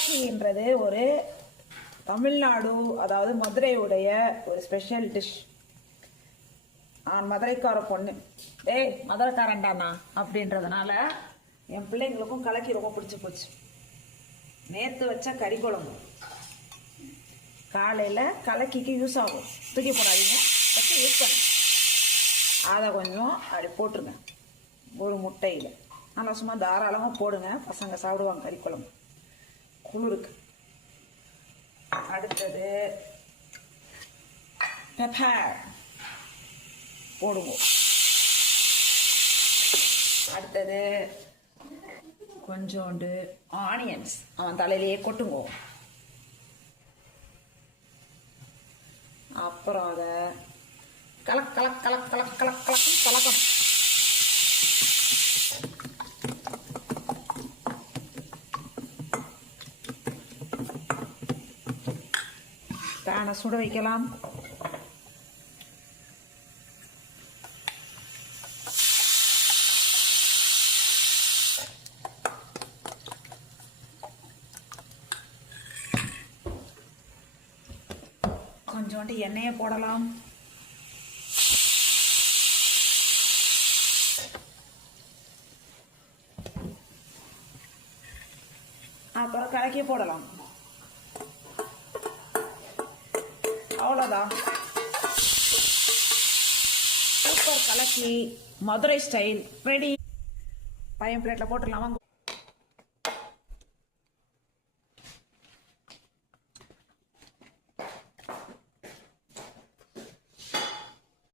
கலக்கின்றது ஒரு தமிழ்நாடு, அதாவது மதுரையுடைய ஒரு ஸ்பெஷல் டிஷ். நான் மதுரைக்கார பொண்ணு, மதுரைக்காரன்டானா அப்படின்றதுனால என் பிள்ளைங்களுக்கும் கலக்கி ரொம்ப பிடிச்சி போச்சு. நேற்று வச்ச கறி குழம்பு காலையில் கலக்கிக்கு யூஸ் ஆகும், தூக்கி போடாதீங்க, வச்சு யூஸ் பண்ணு. அதை கொஞ்சம் அப்படி போட்டுருங்க ஒரு முட்டையில். நல்லா சும்மா தாராளமாக போடுங்க, பசங்க சாப்பிடுவாங்க கறி குழம்பு குளிருக்கு. அடுத்தது பெப்பர் போடுவோம். அடுத்தது கொஞ்சோண்டு ஆனியன்ஸ் அவன் தலையிலேயே கொட்டுங்க. அப்புறம் அதை கலக் கலக் கலக் கலக் கலக் கலக்கும் கலக்கணும். பேனை சுட வைக்கலாம். கொஞ்சோண்டு எண்ணெயை போடலாம். அப்புறம் கலக்கி போடலாம். அவ்வளோதான். சூப்பர் கலக்கி மதுரை ஸ்டைல் ரெடி. பையன் பிளேட்டில் போட்டுடலாம் வாங்க.